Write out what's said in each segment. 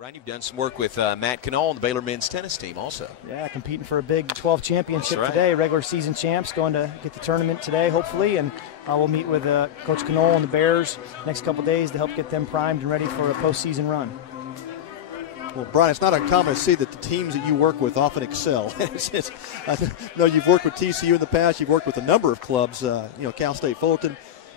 Brian, you've done some work with Matt Cannell on the Baylor men's tennis team also. Yeah, competing for a Big 12 championship today. Regular season champs going to get the tournament today, hopefully. And we'll meet with Coach Cannell and the Bears next couple days to help get them primed and ready for a postseason run. Well, Brian, it's not uncommon to see that the teams that you work with often excel. I know you've worked with TCU in the past. You've worked with a number of clubs, Cal State Fullerton.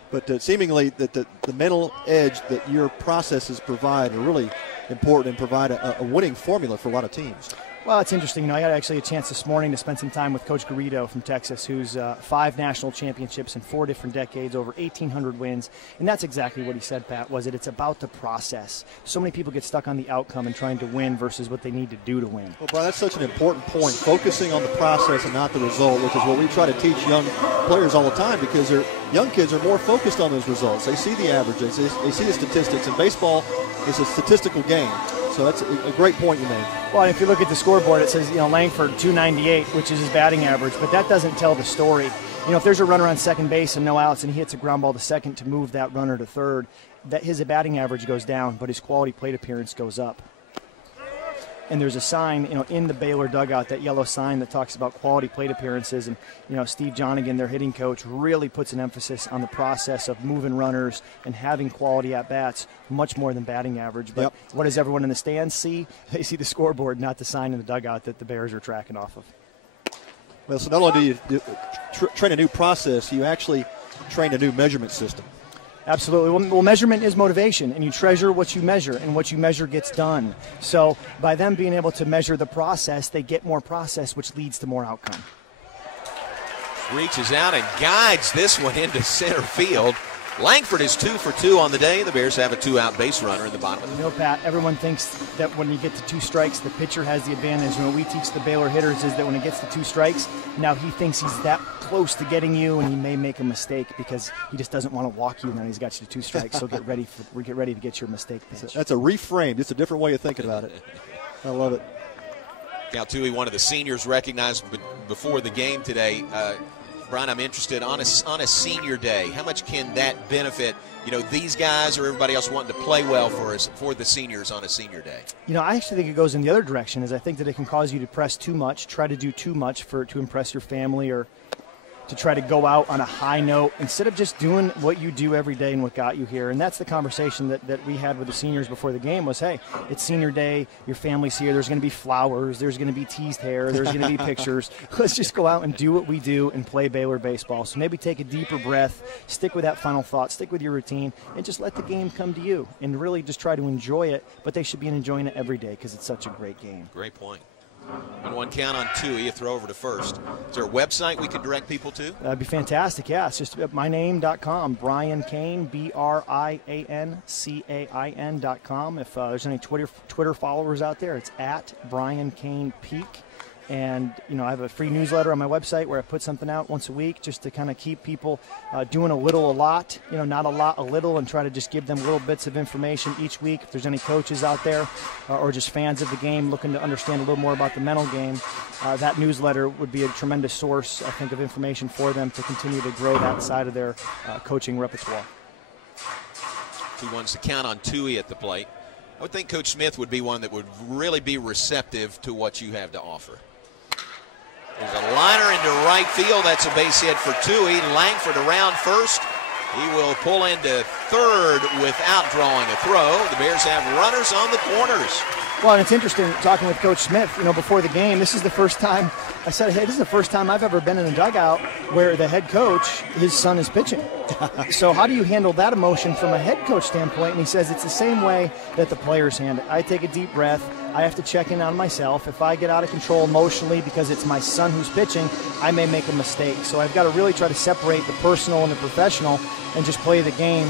But seemingly that the mental edge that your processes provide are really important and provide a winning formula for a lot of teams. Well, it's interesting. I had actually a chance this morning to spend some time with Coach Garrido from Texas, who's 5 national championships in 4 different decades, over 1,800 wins. And that's exactly what he said, Pat, was that it's about the process. So many people get stuck on the outcome and trying to win versus what they need to do to win. Well, Brian, that's such an important point, focusing on the process and not the result, which is what we try to teach young players all the time, because young kids are more focused on those results. They see the averages, they see the statistics, and baseball is a statistical game. So that's a great point you made. Well, if you look at the scoreboard, it says, Langford 298, which is his batting average, but that doesn't tell the story. If there's a runner on second base and no outs and he hits a ground ball to second to move that runner to third, that his batting average goes down, but his quality plate appearance goes up. And there's a sign, in the Baylor dugout, that yellow sign that talks about quality plate appearances. And, Steve Jonigan, their hitting coach, really puts an emphasis on the process of moving runners and having quality at-bats, much more than batting average. But What does everyone in the stands see? They see the scoreboard, not the sign in the dugout that the Bears are tracking off of. Well, so not only do you train a new process, you actually train a new measurement system. Absolutely. Well, measurement is motivation, and you treasure what you measure, and what you measure gets done. So by them being able to measure the process, they get more process, which leads to more outcome. Reaches out and guides this one into center field. Langford is 2 for 2 on the day. The Bears have a 2-out base runner in the bottom of the Pat, everyone thinks that when you get to 2 strikes, the pitcher has the advantage. And what we teach the Baylor hitters is that when it gets to 2 strikes, now he thinks he's that close to getting you, and he may make a mistake because he just doesn't want to walk you, and then he's got you to 2 strikes. So get ready to get your mistake pitch. That's a reframe. It's a different way of thinking about it. I love it. Cal Tui, one of the seniors recognized before the game today. Brian, I'm interested on a senior day. How much can that benefit, these guys or everybody else wanting to play well for the seniors on a senior day? I actually think it goes in the other direction. I think that it can cause you to press too much, try to do too much to impress your family, or to try to go out on a high note instead of just doing what you do every day and what got you here. And that's the conversation that we had with the seniors before the game was, hey, it's senior day, your family's here, there's going to be flowers, there's going to be teased hair, there's going to be pictures. Let's just go out and do what we do and play Baylor baseball. So maybe take a deeper breath, stick with that final thought, stick with your routine, and just let the game come to you and really just try to enjoy it. But they should be enjoying it every day because it's such a great game. Great point. 1-1 count on Tui, a throw over to first. Is there a website we can direct people to? That'd be fantastic, yeah. It's just myname.com, Brian Cain, BrianCain.com. If there's any Twitter followers out there, it's at Brian Cain Peak. And, I have a free newsletter on my website where I put something out once a week just to kind of keep people doing a lot, not a lot, a little, and try to just give them little bits of information each week. If there's any coaches out there or just fans of the game looking to understand a little more about the mental game, that newsletter would be a tremendous source, I think, of information for them to continue to grow that side of their coaching repertoire. 2-1's the count on Tui at the plate. I would think Coach Smith would be one that would really be receptive to what you have to offer. There's a liner into right field. That's a base hit for Tui. Langford around first. He will pull into third without drawing a throw. The Bears have runners on the corners. Well, and it's interesting talking with Coach Smith, before the game. This is the first time, I said, hey, this is the first time I've ever been in a dugout where the head coach, his son is pitching. So how do you handle that emotion from a head coach standpoint? And he says it's the same way that the players handle it. I take a deep breath. I have to check in on myself. If I get out of control emotionally because it's my son who's pitching, I may make a mistake. So I've got to really try to separate the personal and the professional and just play the game.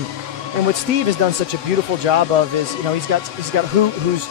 And what Steve has done such a beautiful job of is, he's got who's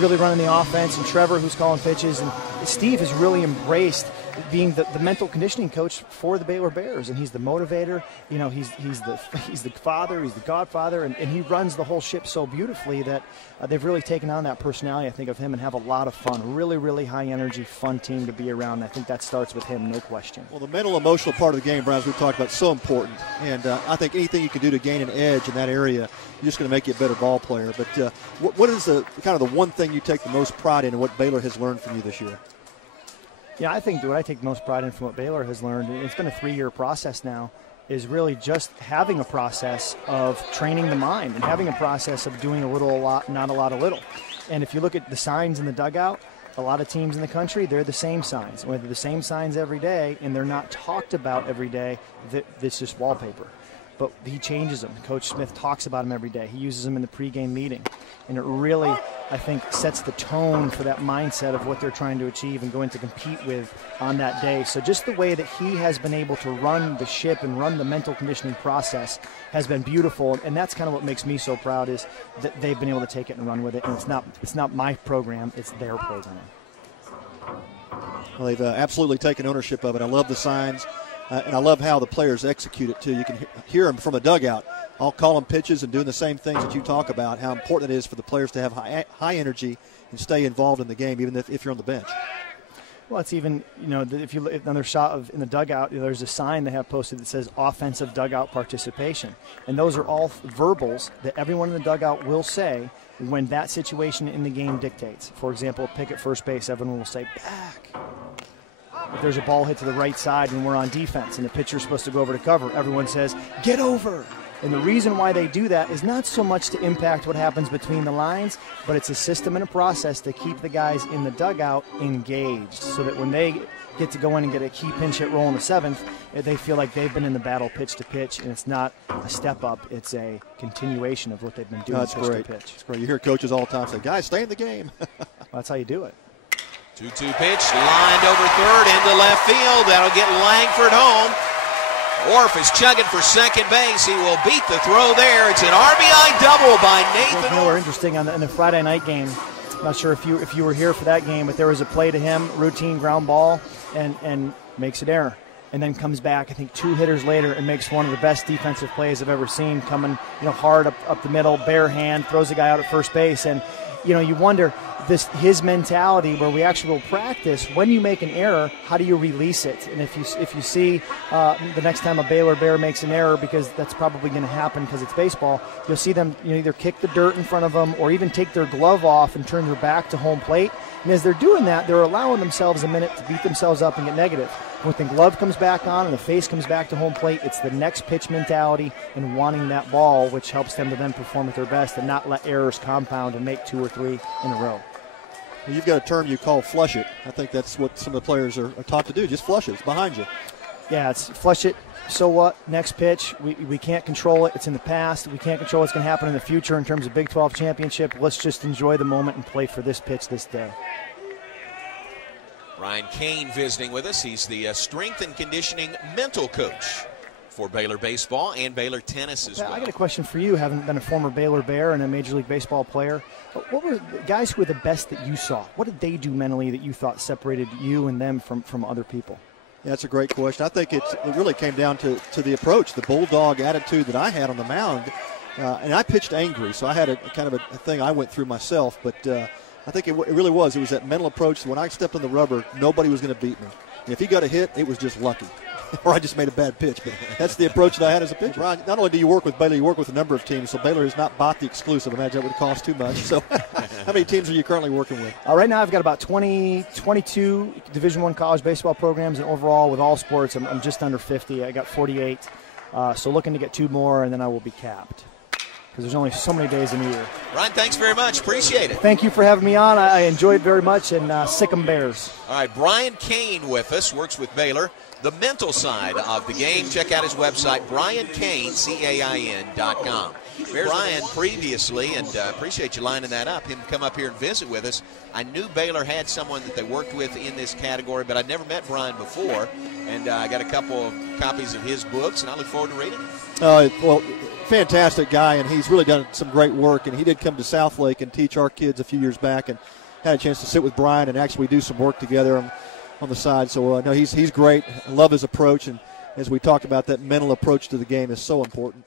really running the offense, and Trevor who's calling pitches, and Steve has really embraced being the mental conditioning coach for the Baylor Bears, and he's the motivator. You know, he's the father, he's the godfather, and he runs the whole ship so beautifully that they've really taken on that personality, I think, of him, and have a lot of fun. Really, really high energy, fun team to be around. I think that starts with him, no question. Well, the mental, emotional part of the game, Brian, as we've talked about, is so important, and I think anything you can do to gain an edge in that area, you're just going to make you a better ball player. But what is the kind of the one thing you take the most pride in and what Baylor has learned from you this year? Yeah, I think what I take most pride in from what Baylor has learned, and it's been a 3-year process now, is really just having a process of training the mind and having a process of doing a little, a lot, not a lot, a little. And if you look at the signs in the dugout, a lot of teams in the country, they're the same signs. Whether they're the same signs every day and they're not talked about every day, that's just wallpaper. But he changes them. Coach Smith talks about them every day. He uses them in the pregame meeting. And it really, I think, sets the tone for that mindset of what they're trying to achieve and going to compete with on that day. So just the way that he has been able to run the ship and run the mental conditioning process has been beautiful. And that's kind of what makes me so proud, is that they've been able to take it and run with it. And it's not my program, it's their program. Well, they've absolutely taken ownership of it. I love the signs. And I love how the players execute it, too. You can hear them from the dugout, all calling pitches and doing the same things that you talk about, how important it is for the players to have high energy and stay involved in the game, even if you're on the bench. Well, it's even, you know, if you look at another shot of in the dugout, you know, there's a sign they have posted that says offensive dugout participation. And those are all verbals that everyone in the dugout will say when that situation in the game dictates. For example, pick at first base, everyone will say, back. If there's a ball hit to the right side and we're on defense and the pitcher's supposed to go over to cover, everyone says, get over. And the reason why they do that is not so much to impact what happens between the lines, but it's a system and a process to keep the guys in the dugout engaged so that when they get to go in and get a key pinch hit roll in the 7th, they feel like they've been in the battle pitch to pitch, and it's not a step up, it's a continuation of what they've been doing pitch to pitch. That's great. You hear coaches all the time say, guys, stay in the game. Well, that's how you do it. 2-2 pitch, lined over third into left field. That'll get Langford home. Orff is chugging for second base. He will beat the throw there. It's an RBI double by Nathan Orff. More interesting in the Friday night game. I'm not sure if you were here for that game, but there was a play to him, routine ground ball, and makes an error. And then comes back, I think 2 hitters later, and makes one of the best defensive plays I've ever seen, coming hard up the middle, bare hand, throws the guy out at first base. And you wonder, his mentality, where we actually will practice, when you make an error, how do you release it? And if you see the next time a Baylor Bear makes an error, because that's probably going to happen because it's baseball, you'll see them either kick the dirt in front of them or even take their glove off and turn their back to home plate. And as they're doing that, they're allowing themselves a minute to beat themselves up and get negative. When the glove comes back on and the face comes back to home plate, it's the next pitch mentality and wanting that ball, which helps them to then perform at their best and not let errors compound and make 2 or 3 in a row. You've got a term you call flush it. I think that's what some of the players are taught to do. Just flush it. It's behind you. Yeah, it's flush it. So what? Next pitch. We can't control it. It's in the past. We can't control what's going to happen in the future in terms of Big 12 championship. Let's just enjoy the moment and play for this pitch this day. Ryan Cain visiting with us. He's the strength and conditioning mental coach for Baylor baseball and Baylor tennis as well. I got a question for you, having been a former Baylor Bear and a Major League Baseball player. What were the guys who were the best that you saw? What did they do mentally that you thought separated you and them from other people? Yeah, that's a great question. I think it really came down to the approach, the bulldog attitude that I had on the mound. And I pitched angry, so I had a kind of a thing I went through myself. But I think it really was. It was that mental approach. When I stepped on the rubber, nobody was going to beat me. And if he got a hit, it was just lucky. Or I just made a bad pitch. But that's the approach that I had as a pitcher. Ryan, not only do you work with Baylor, you work with a number of teams. So Baylor has not bought the exclusive. I imagine that would cost too much. So how many teams are you currently working with? Right now I've got about 22 Division I college baseball programs. And overall with all sports, I'm just under 50. I got 48. So looking to get 2 more, and then I will be capped. Because there's only so many days in a year. Ryan, thanks very much. Appreciate it. Thank you for having me on. I enjoyed it very much, and sick 'em Bears. All right, Brian Cain with us, works with Baylor. The mental side of the game. Check out his website, BrianCain, CAIN.com. Brian, previously, and appreciate you lining that up, him come up here and visit with us. I knew Baylor had someone that they worked with in this category, but I'd never met Brian before. And I got a couple of copies of his books, and I look forward to reading them. Well, fantastic guy, and he's really done some great work. And he did come to Southlake and teach our kids a few years back, and had a chance to sit with Brian and actually do some work together. on the side. So, no, he's great. I love his approach. And as we talked about, that mental approach to the game is so important.